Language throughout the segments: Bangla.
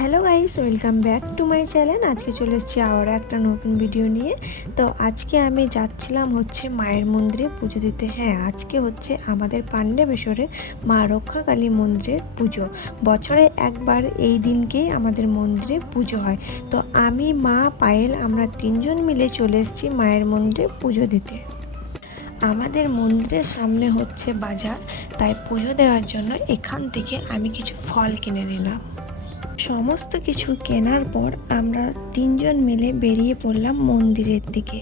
Hello guys, welcome back to my channel. আজকে চলে এসেছি আবার একটা নতুন ভিডিও নিয়ে। তো আজকে আমি যাচ্ছিলাম মায়ের মন্দিরে পুজো দিতে। হ্যাঁ, আজকে আমাদের পাণ্ডবেশ্বরে মা রক্ষাকালী মন্দিরের পুজো। বছরে একবার এই দিনকেই আমাদের মন্দিরে পুজো হয়। তো আমি, মা, পায়েল আমরা তিনজন মিলে চলে এসেছি মায়ের মন্দিরে পুজো দিতে। আমাদের মন্দিরের সামনে বাজার, তাই পুজো দেওয়ার জন্য এখান থেকে আমি কিছু ফল কিনে নিলাম। সমস্ত কিছু কেনার পর আমরা তিনজন মিলে বেরিয়ে পড়লাম মন্দিরের দিকে।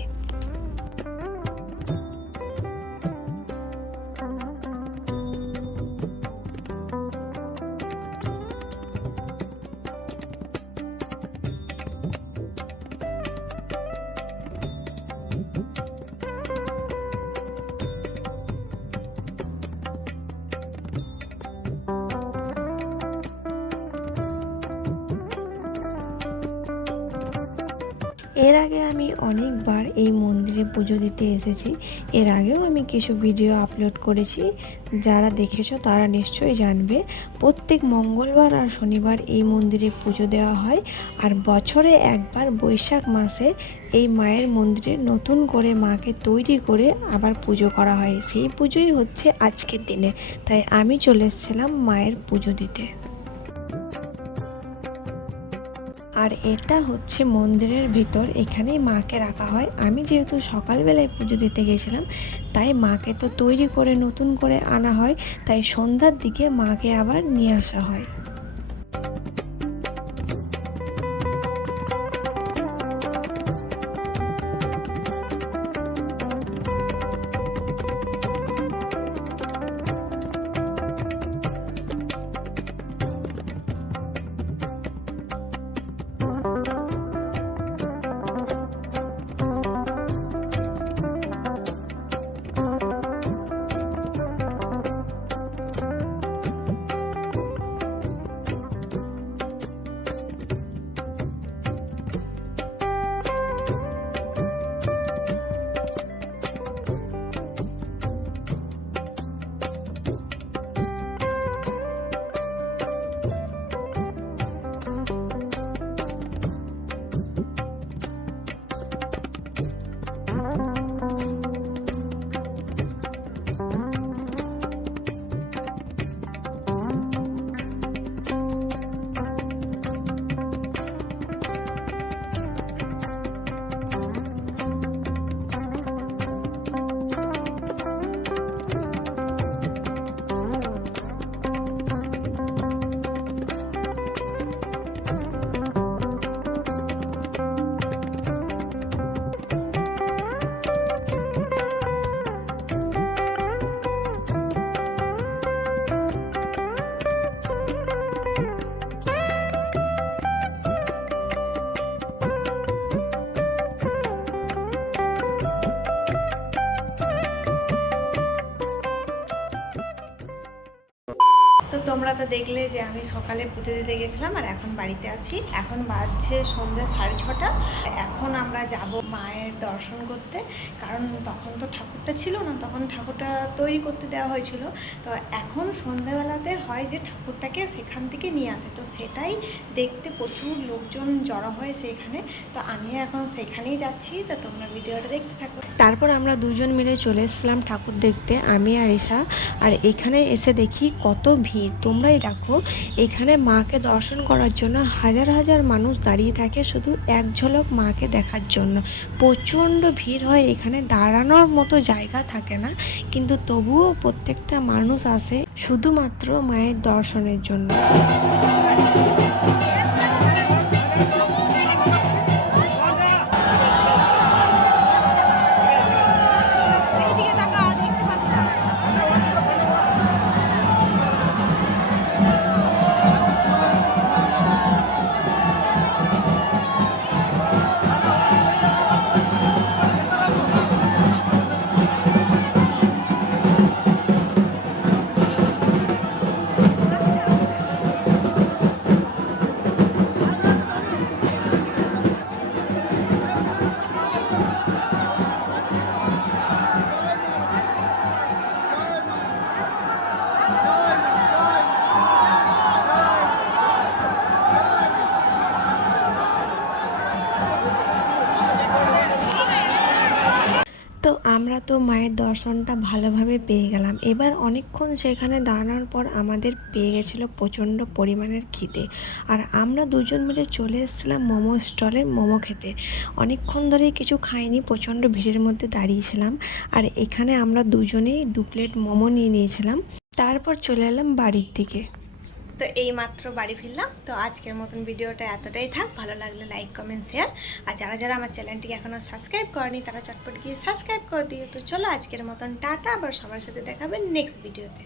এর আগে আমি অনেকবার এই মন্দিরে পুজো দিতে এসেছি। এর আগেও আমি কিছু ভিডিও আপলোড করেছি, যারা দেখেছো তারা নিশ্চয়ই জানবে। প্রত্যেক মঙ্গলবার আর শনিবার এই মন্দিরে পুজো দেওয়া হয়। আর বছরে একবার বৈশাখ মাসে এই মায়ের মন্দিরে নতুন করে মাকে তৈরি করে আবার পুজো করা হয়। সেই পুজোই আজকের দিনে, তাই আমি চলে এসেছিলাম মায়ের পুজো দিতে। আর এটা মন্দিরের ভিতর, এখানেই মাকে রাখা হয়। আমি যেহেতু সকালবেলায় পুজো দিতে গেছিলাম, তাই মাকে তো তৈরি করে নতুন করে আনা হয়, তাই সন্ধ্যার দিকে মাকে আবার নিয়ে আসা হয়। তো তোমরা তো দেখলে যে আমি সকালে পুজো দিতে গেছিলাম আর এখন বাড়িতে আছি। এখন বাজছে সন্ধ্যা 6:30। এখন আমরা যাব মায়ের দর্শন করতে, কারণ তখন তো ঠাকুরটা ছিল না, তখন ঠাকুরটা তৈরি করতে দেওয়া হয়েছিল। তো এখন সন্ধ্যাবেলাতে হয় যে ঠাকুরটাকে সেখান থেকে নিয়ে আসে, তো সেটাই দেখতে প্রচুর লোকজন জড়ো হয় সেখানে। তো আমি এখন সেখানেই যাচ্ছি, তো তোমরা ভিডিওটা দেখতে থাকো। তারপর আমরা দুজন মিলে চলে এসেছিলাম ঠাকুর দেখতে, আমি আর ঈশা। আর এখানে এসে দেখি কত ভিড়, তোমরাই দেখো। এখানে মাকে দর্শন করার জন্য হাজার হাজার মানুষ দাঁড়িয়ে থাকে শুধু এক ঝলক মাকে দেখার জন্য। প্রচণ্ড ভিড় হয় এখানে, দাঁড়ানোর মতো জায়গা থাকে না, কিন্তু তবুও প্রত্যেকটা মানুষ আসে শুধুমাত্র মায়ের দর্শনের জন্য। আমরা তো মায়ের দর্শনটা ভালোভাবে পেয়ে গেলাম। এবার অনেকক্ষণ সেখানে দাঁড়ানোর পর আমাদের পেয়ে গেছিলো প্রচণ্ড পরিমাণের খিদে, আর আমরা দুজন মিলে চলে এসেছিলাম মোমো স্টলে মোমো খেতে। অনেকক্ষণ ধরেই কিছু খাইনি, প্রচণ্ড ভিড়ের মধ্যে দাঁড়িয়েছিলাম, আর এখানে আমরা দুজনেই 2 প্লেট মোমো নিয়ে নিয়েছিলাম। তারপর চলে এলাম বাড়ির দিকে। তো এই মাত্র বাড়ি ফিরলাম। তো আজকের মতন ভিডিওটা এতটাই থাক। ভালো লাগলে লাইক কমেন্ট শেয়ার, আর যারা যারা আমার চ্যানেলটিকে এখনও সাবস্ক্রাইব করেনি তারা চটপট গিয়ে সাবস্ক্রাইব করে দিও। তো চলো আজকের মতন টাটা, আবার সবার সাথে দেখাবেন নেক্সট ভিডিওতে।